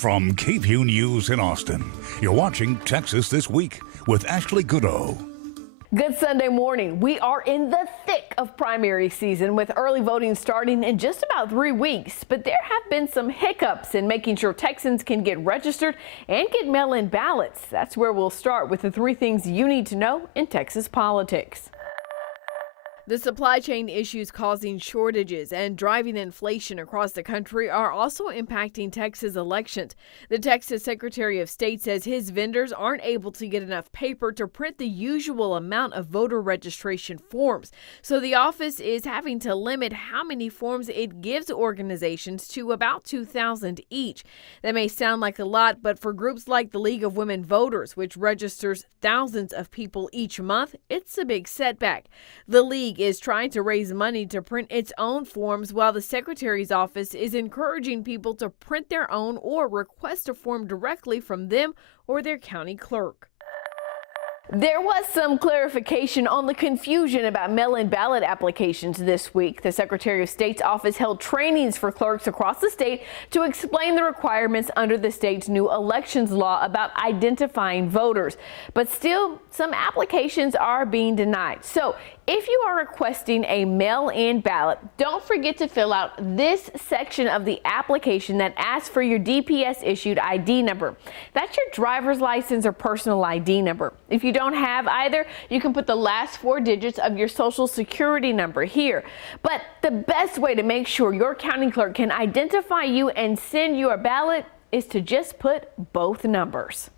From KVUE News in Austin, you're watching Texas This Week with Ashley Goodo. Good Sunday morning. We are in the thick of primary season with early voting starting in just about 3 weeks. But there have been some hiccups in making sure Texans can get registered and get mail-in ballots. That's where we'll start with the 3 things you need to know in Texas politics. The supply chain issues causing shortages and driving inflation across the country are also impacting Texas elections. The Texas Secretary of State says his vendors aren't able to get enough paper to print the usual amount of voter registration forms. So the office is having to limit how many forms it gives organizations to about 2,000 each. That may sound like a lot, but for groups like the League of Women Voters, which registers thousands of people each month, it's a big setback. The League is trying to raise money to print its own forms, while the Secretary's office is encouraging people to print their own or request a form directly from them or their county clerk. There was some clarification on the confusion about mail-in ballot applications this week. The Secretary of State's office held trainings for clerks across the state to explain the requirements under the state's new elections law about identifying voters. But still, some applications are being denied. So if you are requesting a mail-in ballot, don't forget to fill out this section of the application that asks for your DPS-issued ID number. That's your driver's license or personal ID number. If you don't have either, you can put the last 4 digits of your social security number here. But the best way to make sure your county clerk can identify you and send you a ballot is to just put both numbers.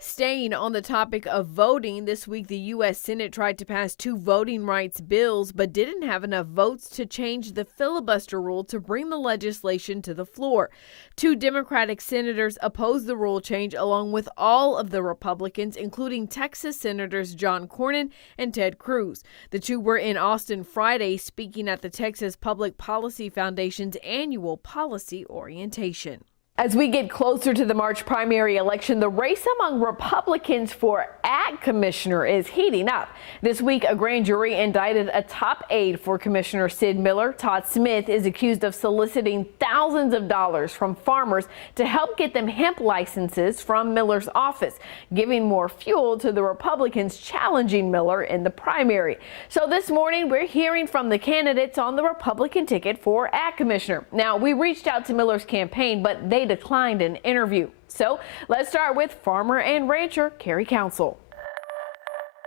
Staying on the topic of voting, this week the U.S. Senate tried to pass 2 voting rights bills but didn't have enough votes to change the filibuster rule to bring the legislation to the floor. 2 Democratic senators opposed the rule change along with all of the Republicans, including Texas Senators John Cornyn and Ted Cruz. The 2 were in Austin Friday speaking at the Texas Public Policy Foundation's annual policy orientation. As we get closer to the March primary election, the race among Republicans for ag commissioner is heating up. This week, a grand jury indicted a top aide for Commissioner Sid Miller. Todd Smith is accused of soliciting thousands of dollars from farmers to help get them hemp licenses from Miller's office, giving more fuel to the Republicans challenging Miller in the primary. So this morning, we're hearing from the candidates on the Republican ticket for ag commissioner. Now, we reached out to Miller's campaign, but they declined an interview. So let's start with farmer and rancher Kerry Council.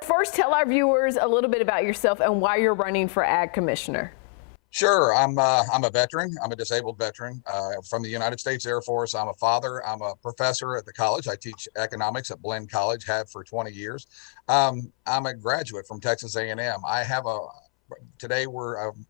First, tell our viewers a little bit about yourself and why you're running for ag commissioner. Sure. I'm a veteran. I'm a disabled veteran from the United States Air Force. I'm a father. I'm a professor at the college. I teach economics at Blinn College, have for 20 years. I'm a graduate from Texas A&M. Today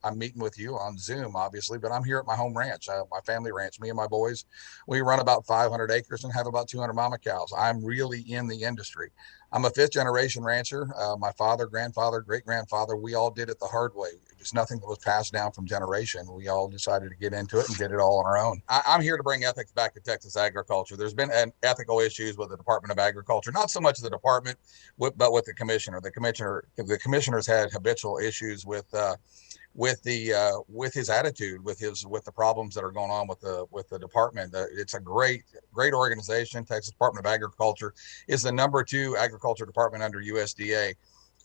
I'm meeting with you on Zoom, obviously, but I'm here at my home ranch, my family ranch. Me and my boys, we run about 500 acres and have about 200 mama cows. I'm really in the industry. I'm a 5th generation rancher. My father, grandfather, great grandfather, we all did it the hard way. It was nothing that was passed down from generation. We all decided to get into it and did it all on our own. I'm here to bring ethics back to Texas agriculture. There's been ethical issues with the Department of Agriculture, not so much the department, but with the commissioner. The commissioner's had habitual issues with his attitude, with the problems that are going on with the department. It's a great organization. Texas Department of Agriculture is the #2 agriculture department under USDA.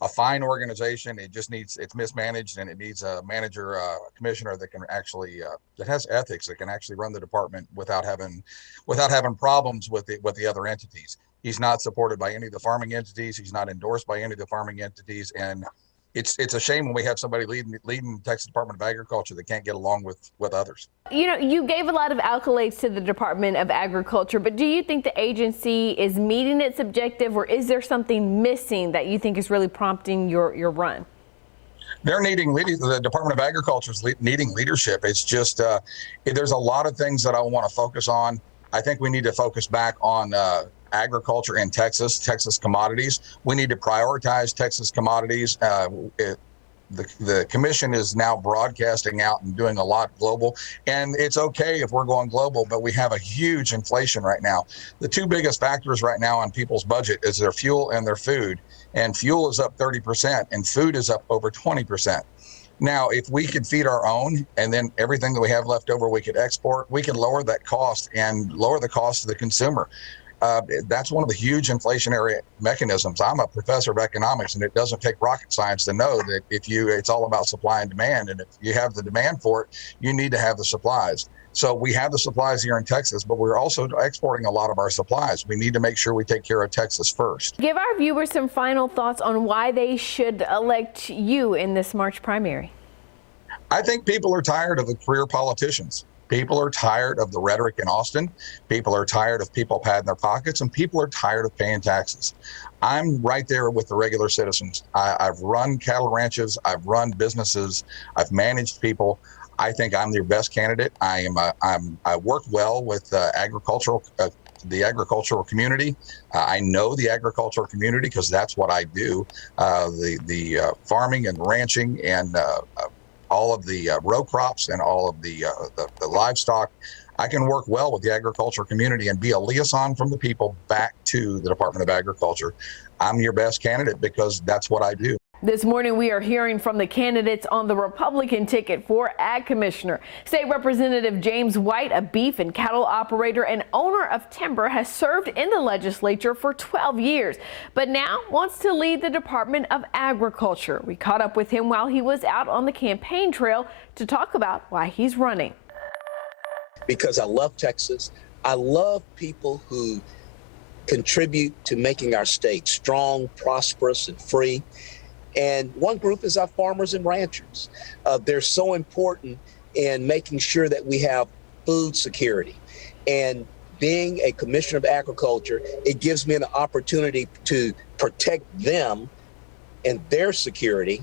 A fine organization. It's mismanaged, and it needs a manager, commissioner that can actually that has ethics, that can actually run the department without having problems with the other entities. He's not supported by any of the farming entities. He's not endorsed by any of the farming entities, and it's a shame when we have somebody leading Texas Department of Agriculture that can't get along with others. You know, you gave a lot of accolades to the Department of Agriculture, but do you think the agency is meeting its objective, or is there something missing that you think is really prompting your run? The Department of Agriculture is needing leadership. It's just there's a lot of things that I want to focus on. I think we need to focus back on agriculture in Texas commodities. We need to prioritize Texas commodities. The commission is now broadcasting out and doing a lot global, and it's okay if we're going global, but we have a huge inflation right now. The 2 biggest factors right now on people's budget is their fuel and their food, and fuel is up 30% and food is up over 20%. Now, if we could feed our own and then everything that we have left over, we could export, we could lower that cost and lower the cost to the consumer. That's one of the huge inflationary mechanisms. I'm a professor of economics, and it doesn't take rocket science to know that it's all about supply and demand. And if you have the demand for it, you need to have the supplies. So we have the supplies here in Texas, but we're also exporting a lot of our supplies. We need to make sure we take care of Texas first. Give our viewers some final thoughts on why they should elect you in this March primary. I think people are tired of the career politicians. People are tired of the rhetoric in Austin. People are tired of people padding their pockets, and people are tired of paying taxes. I'm right there with the regular citizens. I've run cattle ranches. I've run businesses. I've managed people. I think I'm their best candidate. I work well with the agricultural community. I know the agricultural community because that's what I do. The farming and ranching and all of the row crops and all of the livestock. I can work well with the agriculture community and be a liaison from the people back to the Department of Agriculture. I'm your best candidate because that's what I do. This morning, we are hearing from the candidates on the Republican ticket for Ag Commissioner. State Representative James White, a beef and cattle operator and owner of timber, has served in the legislature for 12 years, but now wants to lead the Department of Agriculture. We caught up with him while he was out on the campaign trail to talk about why he's running. Because I love Texas. I love people who contribute to making our state strong, prosperous, and free. And one group is our farmers and ranchers. They're so important in making sure that we have food security. And being a commissioner of agriculture, it gives me an opportunity to protect them and their security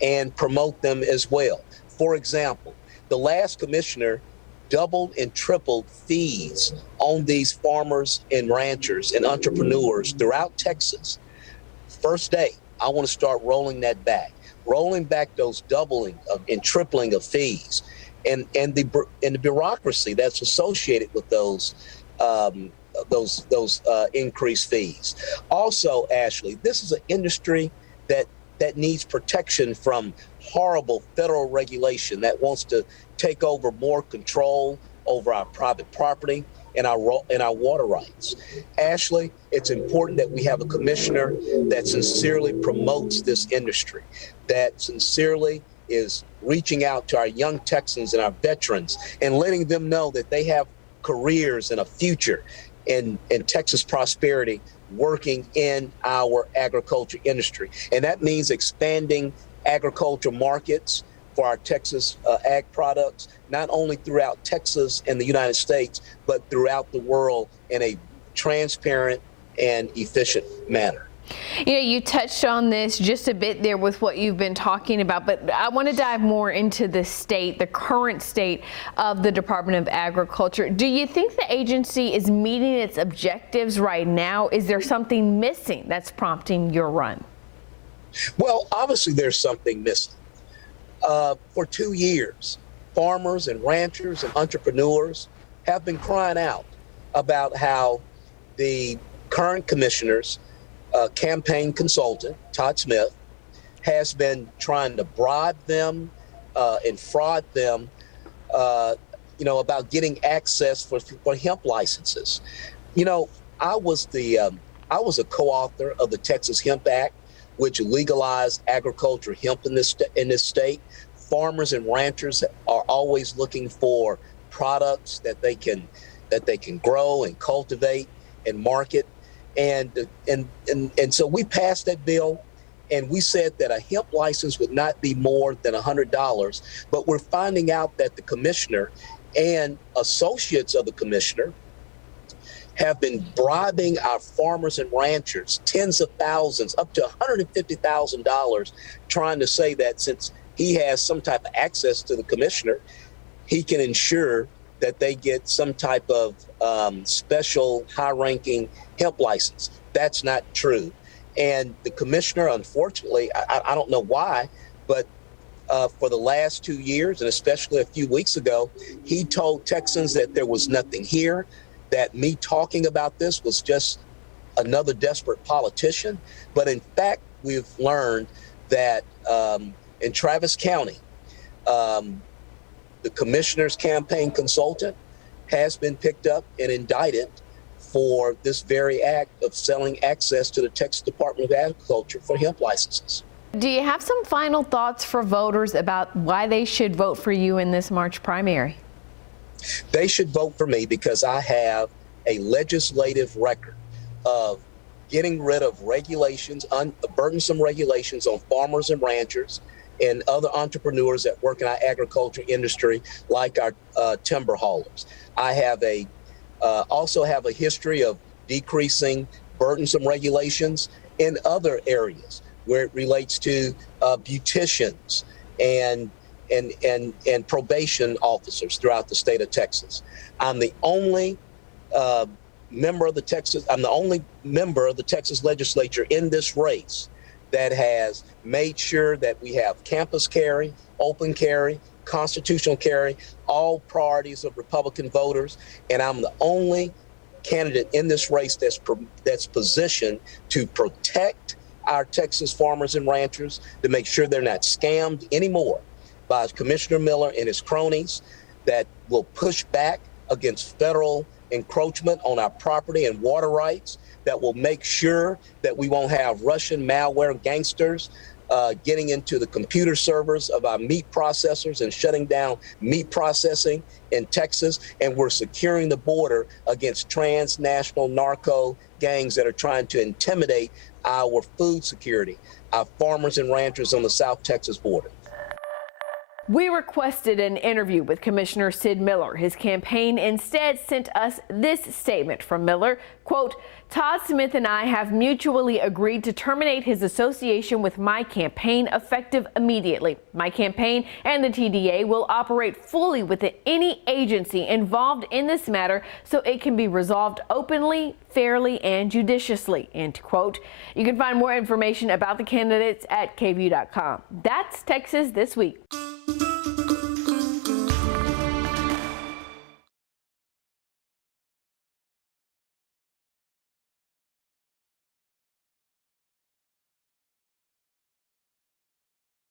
and promote them as well. For example, the last commissioner doubled and tripled fees on these farmers and ranchers and entrepreneurs throughout Texas. First day, I want to start rolling that back, rolling back those doubling and tripling of fees, and the bureaucracy that's associated with those increased fees. Also, Ashley, this is an industry that needs protection from horrible federal regulation that wants to take over more control over our private property and our water rights. Ashley, it's important that we have a commissioner that sincerely promotes this industry, that sincerely is reaching out to our young Texans and our veterans and letting them know that they have careers and a future in Texas prosperity working in our agriculture industry. And that means expanding agriculture markets for our Texas ag products, not only throughout Texas and the United States, but throughout the world in a transparent and efficient manner. You know, you touched on this just a bit there with what you've been talking about, but I want to dive more into the state, the current state of the Department of Agriculture. Do you think the agency is meeting its objectives right now? Is there something missing that's prompting your run? Well, obviously there's something missing. For 2 years, farmers and ranchers and entrepreneurs have been crying out about how the current commissioner's campaign consultant, Todd Smith, has been trying to bribe them and fraud them, about getting access for hemp licenses. You know, I was a co-author of the Texas Hemp Act, which legalized agriculture hemp in this state. Farmers and ranchers are always looking for products that they can grow and cultivate and market, and so we passed that bill, and we said that a hemp license would not be more than $100. But we're finding out that the commissioner and associates of the commissioner have been bribing our farmers and ranchers tens of thousands, up to $150,000, trying to say that since he has some type of access to the commissioner, he can ensure that they get some type of special high-ranking hemp license. That's not true. And the commissioner, unfortunately, I don't know why, but for the last 2 years, and especially a few weeks ago, he told Texans that there was nothing here, that me talking about this was just another desperate politician. But in fact, we've learned that in Travis County, The commissioner's campaign consultant has been picked up and indicted for this very act of selling access to the Texas Department of Agriculture for hemp licenses. Do you have some final thoughts for voters about why they should vote for you in this March primary? They should vote for me because I have a legislative record of getting rid of regulations, burdensome regulations on farmers and ranchers and other entrepreneurs that work in our agriculture industry, like our timber haulers. I have also have a history of decreasing burdensome regulations in other areas where it relates to beauticians and probation officers throughout the state of Texas. I'm the only member of the Texas legislature in this race that has made sure that we have campus carry, open carry, constitutional carry, all priorities of Republican voters, and I'm the only candidate in this race that's positioned to protect our Texas farmers and ranchers, to make sure they're not scammed anymore by Commissioner Miller and his cronies, that will push back against federal encroachment on our property and water rights, that will make sure that we won't have Russian malware gangsters getting into the computer servers of our meat processors and shutting down meat processing in Texas. And we're securing the border against transnational narco gangs that are trying to intimidate our food security, our farmers and ranchers on the South Texas border. We requested an interview with Commissioner Sid Miller. His campaign instead sent us this statement from Miller, quote, "Todd Smith and I have mutually agreed to terminate his association with my campaign effective immediately. My campaign and the TDA will operate fully with any agency involved in this matter so it can be resolved openly, fairly, and judiciously," end quote. You can find more information about the candidates at KVUE.com. That's Texas This Week.